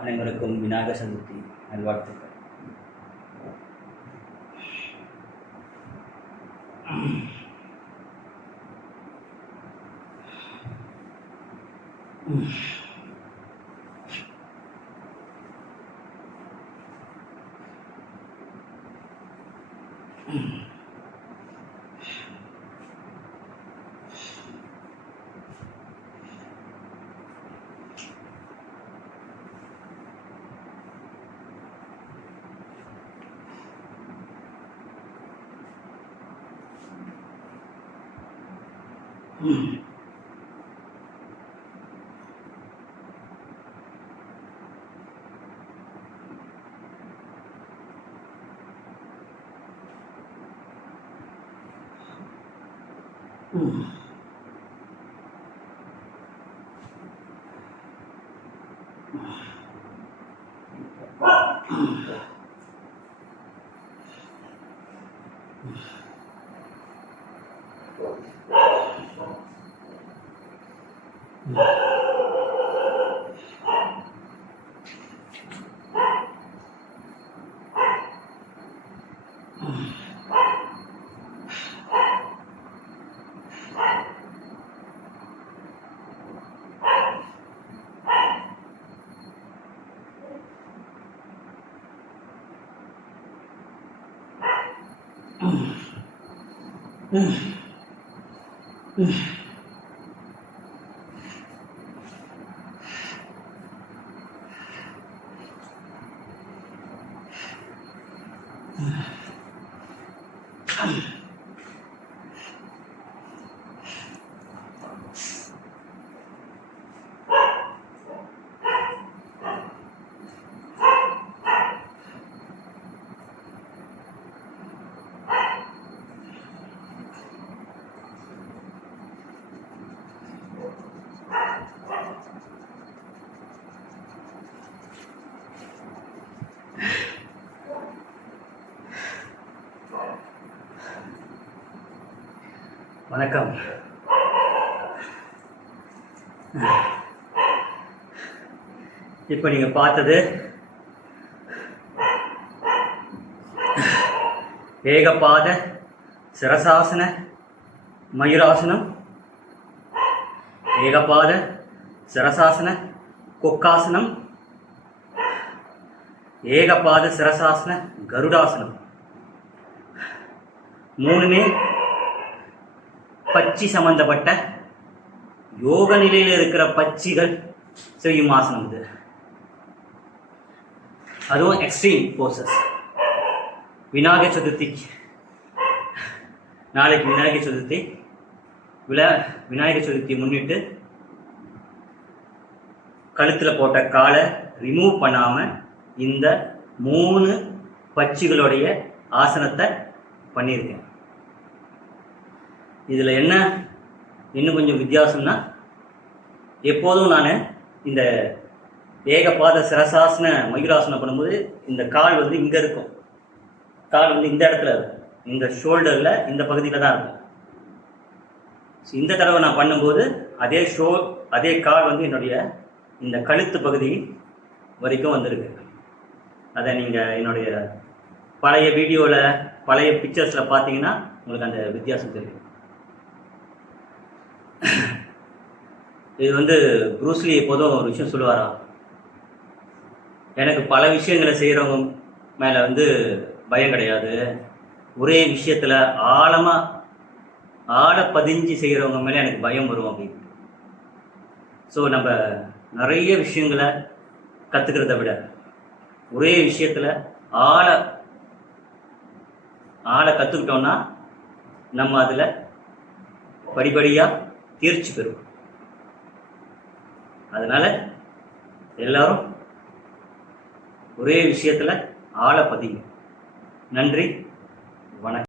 அனைவருக்கும் விநாயகர் சதுர்த்தி நல்வாழ்த்துக்கள். வணக்கம். இப்போ நீங்க பார்த்தது ஏகபாத சிரசாசன மயூராசனம், ஏகபாத சிரசாசன கொக்காசனம், ஏகபாத சிரசாசன கருடாசனம். மூணுமே பச்சி சம்பந்தப்பட்ட யோக நிலையில் இருக்கிற பச்சிகள் செய்யும் ஆசனம் இது. அதுவும் எக்ஸ்ட்ரீம் போசஸ். விநாயகர் சதுர்த்தி நாளைக்கு விநாயகர் சதுர்த்தி விநாயகர் சதுர்த்தியை முன்னிட்டு கழுத்தில் போட்ட காலை ரிமூவ் பண்ணாமல் இந்த 3 பச்சிகளுடைய ஆசனத்தை பண்ணியிருக்கேன். இதில் என்ன இன்னும் கொஞ்சம் வித்தியாசம்னா, எப்போதும் நான் இந்த ஏகபாத சிரசாசன மயூராசனம் பண்ணும்போது இந்த கால் வந்து இங்கே இருக்கும், கால் வந்து இந்த இடத்துல இருக்கும், இந்த ஷோல்டரில் இந்த பகுதியில் தான் இருக்கும். இந்த தடவை நான் பண்ணும்போது அதே கால் வந்து என்னுடைய இந்த கழுத்து பகுதி வரைக்கும் வந்திருக்கு. அதை நீங்கள் என்னுடைய பழைய வீடியோவில் பழைய பிக்சர்ஸில் பார்த்தீங்கன்னா உங்களுக்கு அந்த வித்தியாசம் தெரியும். இது வந்து ப்ரூஸ்லி எப்போதும் ஒரு விஷயம் சொல்லுவாராம், எனக்கு பல விஷயங்களை செய்கிறவங்க மேலே வந்து பயம் கிடையாது, ஒரே விஷயத்தில் ஆழ பதிஞ்சு செய்கிறவங்க மேலே எனக்கு பயம் வரும் அப்படின்னு. ஸோ நம்ம நிறைய விஷயங்களை கற்றுக்கிறத விட ஒரே விஷயத்தில் ஆழ கற்றுக்கிட்டோன்னா நம்ம அதில் படிப்படியாக தேர்ச்சி பெறும். அதனால் எல்லாரும் ஒரே விஷயத்தில் ஆழ பதிங்க. நன்றி, வணக்கம்.